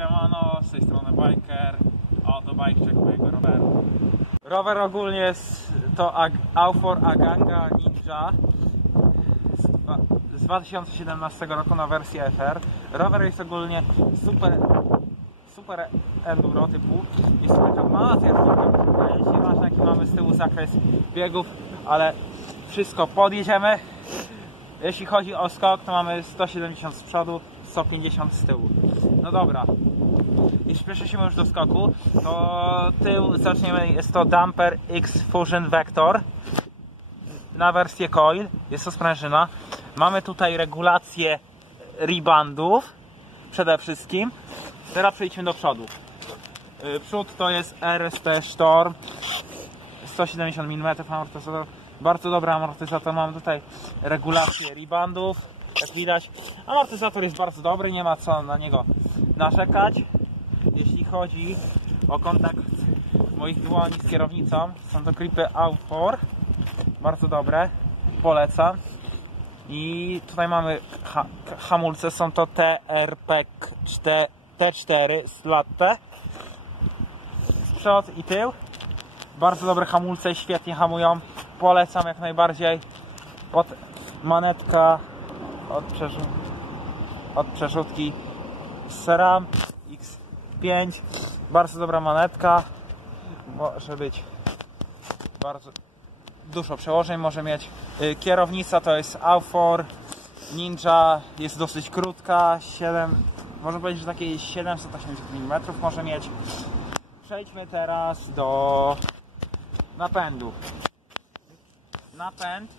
Siemano, z tej strony Biker, oto bajczek mojego roweru. Rower ogólnie jest to Aufor Aganga Ninja z 2017 roku na wersję FR. Rower jest ogólnie super enduro typu. Jest taka mała zjazdówka, nieważne jaki mamy z tyłu zakres biegów, ale wszystko podjedziemy. Jeśli chodzi o skok, to mamy 170 z przodu, 150 z tyłu. No dobra, jeśli przeszliśmy już do skoku, to tył zaczniemy, jest to Damper X Fusion Vector na wersję coil, jest to sprężyna. Mamy tutaj regulację reboundów przede wszystkim. Teraz przejdźmy do przodu. Przód to jest RST Storm 170 mm amortyzator, bardzo dobry amortyzator. Mamy tutaj regulację reboundów, jak widać amortyzator jest bardzo dobry, nie ma co na niego narzekać. Jeśli chodzi o kontakt moich dłoni z kierownicą, są to gripy Aufor, bardzo dobre, polecam. I tutaj mamy hamulce, są to TRP T4 Slatte, przód i tył, bardzo dobre hamulce, świetnie hamują, polecam jak najbardziej. Manetka od przerzutki SRAM X5, bardzo dobra manetka, może być bardzo dużo przełożeń może mieć. Kierownica to jest Aufor Ninja, jest dosyć krótka, można powiedzieć, że takie 780 mm może mieć. Przejdźmy teraz do napędu. Napęd,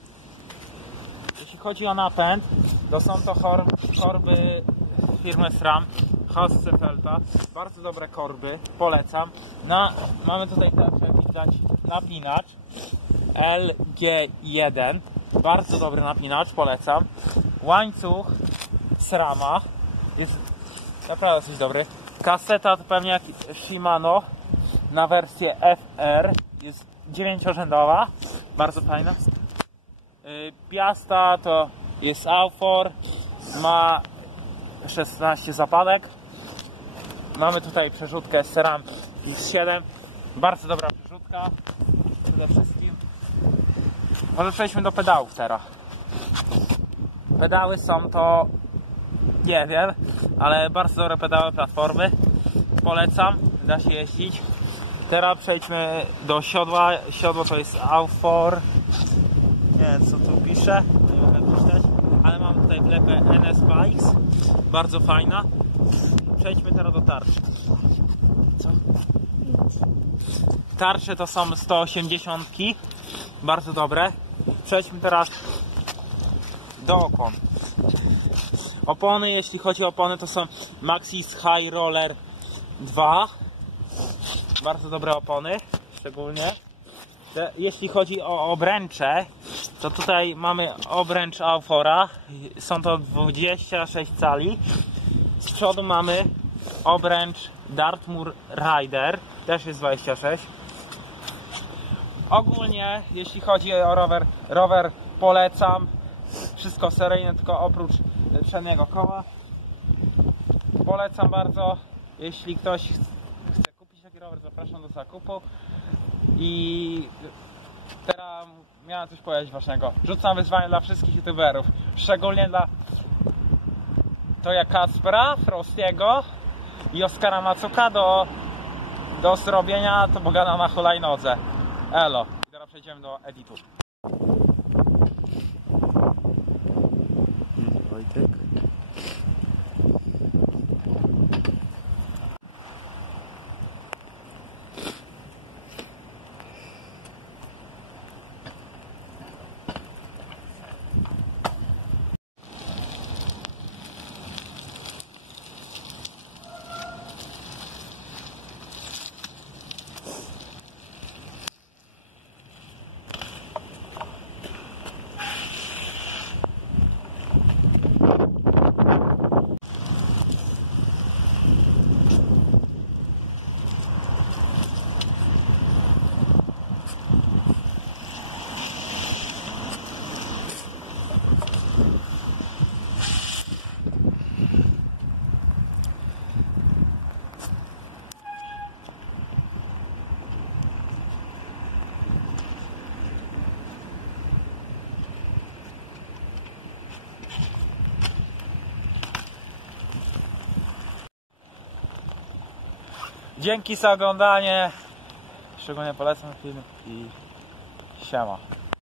jeśli chodzi o napęd, to są to korby firmy SRAM Hasselfelda, bardzo dobre korby, polecam. Mamy tutaj także widać napinacz LG1, bardzo dobry napinacz, polecam. Łańcuch SRAMa jest naprawdę coś dobry. Kaseta to pewnie jak Shimano na wersję FR, jest 9-rzędowa, bardzo fajna. Piasta to jest Aufor, ma 16 zapadek. Mamy tutaj przerzutkę SRAM X7, bardzo dobra przerzutka przede wszystkim. Może przejdźmy do pedałów teraz. Pedały są to, nie wiem, ale bardzo dobre pedały platformy, polecam, da się jeździć. Teraz przejdźmy do siodła. Siodło to jest Aufor, nie wiem co tu pisze, nie mogę przeczytać, ale mam tutaj wlepę NS Bikes, bardzo fajna. Przejdźmy teraz do tarczy. Co? Tarcze to są 180, bardzo dobre. Przejdźmy teraz do opon. Opony, jeśli chodzi o opony, to są Maxxis High Roller 2, bardzo dobre opony, szczególnie. Jeśli chodzi o obręcze, to tutaj mamy obręcz Aufora, są to 26 cali. Z przodu mamy obręcz Dartmoor Rider, też jest 26. Ogólnie jeśli chodzi o rower polecam, wszystko seryjne, tylko oprócz przedniego koła. Polecam bardzo, jeśli ktoś chce kupić taki rower, zapraszam do zakupu. I teraz miałem coś powiedzieć ważnego. Rzucam wyzwanie dla wszystkich youtuberów, szczególnie dla Kacpra, Frostiego i Oskara Macuka do zrobienia tobogana na hulajnodze. Elo. I teraz przejdziemy do editu. Wojtek. Dzięki za oglądanie. Szczególnie polecam film i siema.